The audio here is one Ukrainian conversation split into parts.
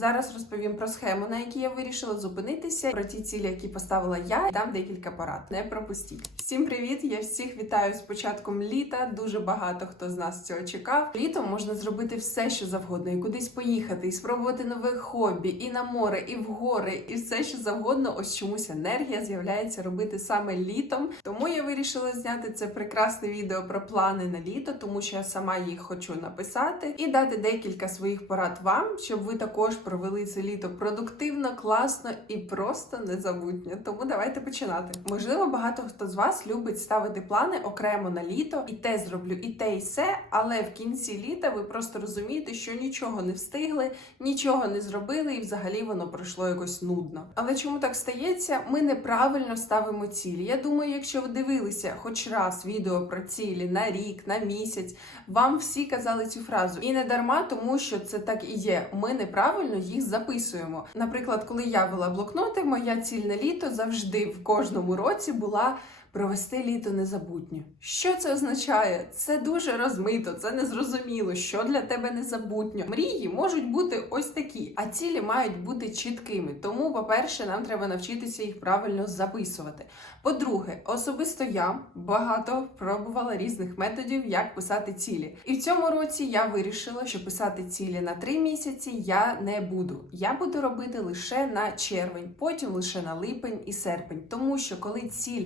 Зараз розповім про схему, на якій я вирішила зупинитися, про ті цілі, які поставила я, і дам декілька порад. Не пропустіть. Всім привіт! Я всіх вітаю з початком літа. Дуже багато хто з нас цього чекав. Літом можна зробити все, що завгодно, і кудись поїхати, і спробувати нове хобі, і на море, і в гори, і все, що завгодно. Ось чомусь енергія з'являється робити саме літом. Тому я вирішила зняти це прекрасне відео про плани на літо, тому що я сама їх хочу написати і дати декілька своїх порад вам, щоб ви також провели це літо продуктивно, класно і просто незабутньо. Тому давайте починати. Можливо, багато хто з вас любить ставити плани окремо на літо, і те зроблю, і те, і все. Але в кінці літа ви просто розумієте, що нічого не встигли, нічого не зробили, і взагалі воно пройшло якось нудно. Але чому так стається? Ми неправильно ставимо цілі. Я думаю, якщо ви дивилися хоч раз відео про цілі на рік, на місяць, вам всі казали цю фразу. І не дарма, тому що це так і є. Ми неправильно їх записуємо. Наприклад, коли я вела блокноти, моя ціль на літо завжди в кожному році була. Провести літо незабутнє. Що це означає? Це дуже розмито, це незрозуміло, що для тебе незабутньо. Мрії можуть бути ось такі, а цілі мають бути чіткими. Тому, по-перше, нам треба навчитися їх правильно записувати. По-друге, особисто я багато пробувала різних методів, як писати цілі. І в цьому році я вирішила, що писати цілі на три місяці я не буду. Я буду робити лише на червень, потім лише на липень і серпень. Тому що коли ціль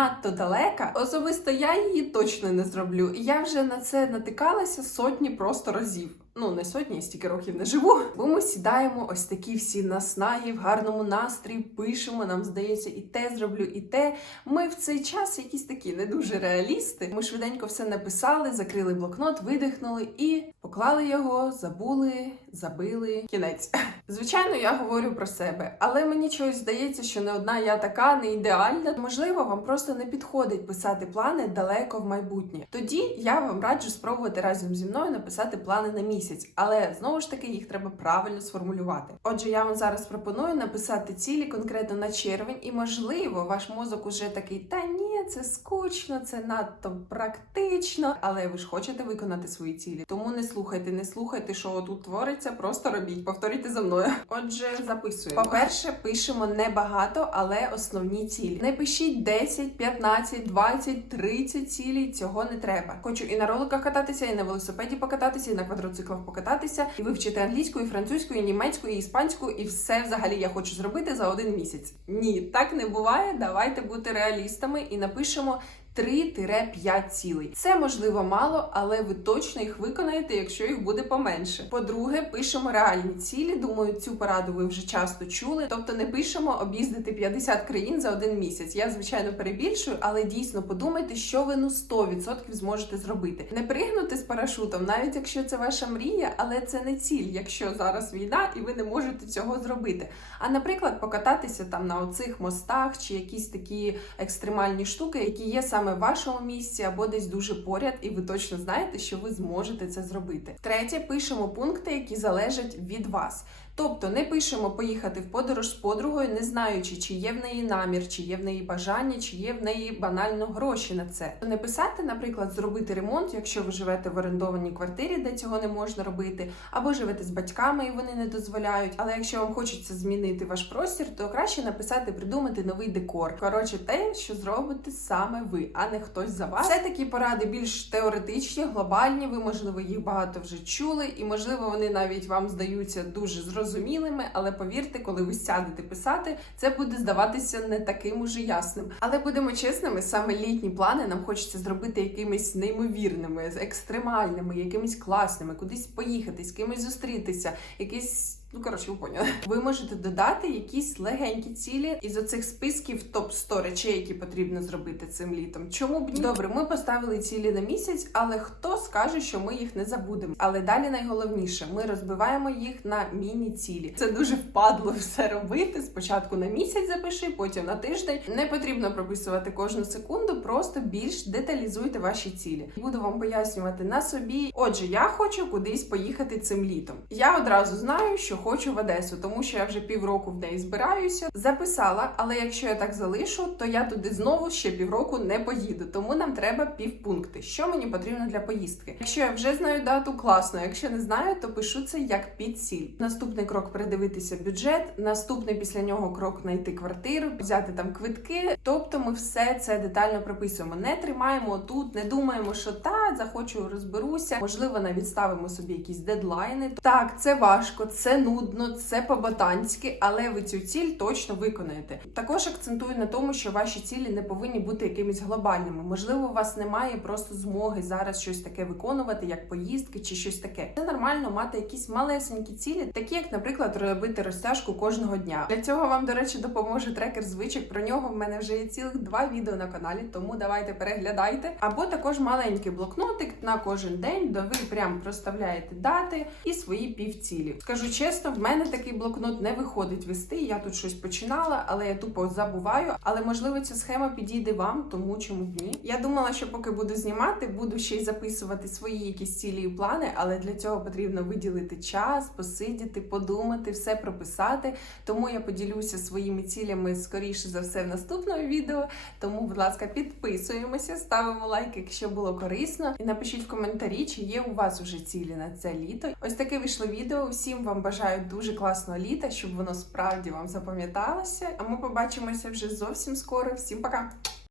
надто далека, особисто я її точно не зроблю. Я вже на це натикалася сотні просто разів. Ну, не сотні, я стільки років не живу. Бо ми сідаємо ось такі всі наснаги в гарному настрої, пишемо, нам здається, і те зроблю, і те. Ми в цей час якісь такі не дуже реалісти. Ми швиденько все написали, закрили блокнот, видихнули і поклали його, забули, забили. Кінець. Звичайно, я говорю про себе, але мені чогось здається, що не одна я така, не ідеальна. Можливо, вам просто не підходить писати плани далеко в майбутнє. Тоді я вам раджу спробувати разом зі мною написати плани на місяць, але знову ж таки їх треба правильно сформулювати. Отже, я вам зараз пропоную написати цілі конкретно на червень, і можливо, ваш мозок уже такий, та ні, це скучно, це надто практично. Але ви ж хочете виконати свої цілі. Тому не слухайте, не слухайте, що тут твориться, просто робіть, повторюйте за мною. Отже, записуємо. По-перше, пишемо небагато, але основні цілі. Не пишіть 10, 15, 20, 30 цілей. Цього не треба. Хочу і на роликах кататися, і на велосипеді покататися, і на квадроциклах покататися, і вивчити англійську, і французьку, і німецьку, і іспанську, і все взагалі я хочу зробити за один місяць. Ні, так не буває. Давайте бути реалістами і напишемо. 3-5 цілей. Це можливо мало, але ви точно їх виконаєте, якщо їх буде поменше. По-друге, пишемо реальні цілі. Думаю, цю пораду ви вже часто чули. Тобто не пишемо об'їздити 50 країн за один місяць. Я звичайно перебільшую, але дійсно подумайте, що ви ну 100% зможете зробити. Не пригнути з парашутом, навіть якщо це ваша мрія, але це не ціль, якщо зараз війна і ви не можете цього зробити. А наприклад, покататися там на оцих мостах чи якісь такі екстремальні штуки, які є саме в вашому місці або десь дуже поряд, і ви точно знаєте, що ви зможете це зробити. Третє, пишемо пункти, які залежать від вас. Тобто не пишемо поїхати в подорож з подругою, не знаючи, чи є в неї намір, чи є в неї бажання, чи є в неї банально гроші на це. Не писати, наприклад, зробити ремонт, якщо ви живете в орендованій квартирі, де цього не можна робити, або живете з батьками і вони не дозволяють. Але якщо вам хочеться змінити ваш простір, то краще написати, придумати новий декор. Коротше, те, що зробите саме ви, а не хтось за вас. Це такі поради більш теоретичні, глобальні. Ви можливо їх багато вже чули, і можливо вони навіть вам здаються дуже зрозумілими зрозумілими, але повірте, коли ви сядете писати, це буде здаватися не таким уже ясним. Але будемо чесними, саме літні плани нам хочеться зробити якимись неймовірними, екстремальними, якимись класними, кудись поїхати, з кимось зустрітися, якийсь. Ну, коротше, ви поняли. Ви можете додати якісь легенькі цілі із оцих списків топ 100 речей, які потрібно зробити цим літом. Чому б ні? Добре, ми поставили цілі на місяць, але хто скаже, що ми їх не забудемо? Але далі найголовніше, ми розбиваємо їх на міні-цілі. Це дуже впадло все робити. Спочатку на місяць запиши, потім на тиждень. Не потрібно прописувати кожну секунду, просто більш деталізуйте ваші цілі. Буду вам пояснювати на собі. Отже, я хочу кудись поїхати цим літом. Я одразу знаю, що хочу в Одесу, тому що я вже півроку в неї збираюся. Записала, але якщо я так залишу, то я туди знову ще півроку не поїду. Тому нам треба півпункти. Що мені потрібно для поїздки? Якщо я вже знаю дату, класно. Якщо не знаю, то пишу це як під ціль. Наступний крок передивитися бюджет. Наступний після нього крок знайти квартиру, взяти там квитки. Тобто, ми все це детально прописуємо. Не тримаємо тут, не думаємо, що та захочу розберуся. Можливо, навіть ставимо собі якісь дедлайни. Так, це важко, це нудно, це по-ботанськи, але ви цю ціль точно виконаєте. Також акцентую на тому, що ваші цілі не повинні бути якимись глобальними. Можливо, у вас немає просто змоги зараз щось таке виконувати, як поїздки чи щось таке. Це нормально мати якісь малесенькі цілі, такі як, наприклад, робити розтяжку кожного дня. Для цього вам, до речі, допоможе трекер звичок. Про нього в мене вже є цілих два відео на каналі, тому давайте переглядайте. Або також маленький блокнотик на кожен день, де ви прям проставляєте дати і свої півцілі. Скажу чесно, в мене такий блокнот не виходить вести. Я тут щось починала, але я тупо забуваю. Але можливо ця схема підійде вам, тому чому б ні. Я думала, що поки буду знімати, буду ще й записувати свої якісь цілі і плани, але для цього потрібно виділити час, посидіти, подумати, все прописати. Тому я поділюся своїми цілями скоріше за все в наступному відео. Тому, будь ласка, підписуємося, ставимо лайк, якщо було корисно, і напишіть в коментарі, чи є у вас вже цілі на це літо. Ось таке вийшло відео. Всім вам бажаю дуже класного літа, щоб воно справді вам запам'яталося. А ми побачимося вже зовсім скоро. Всім пока!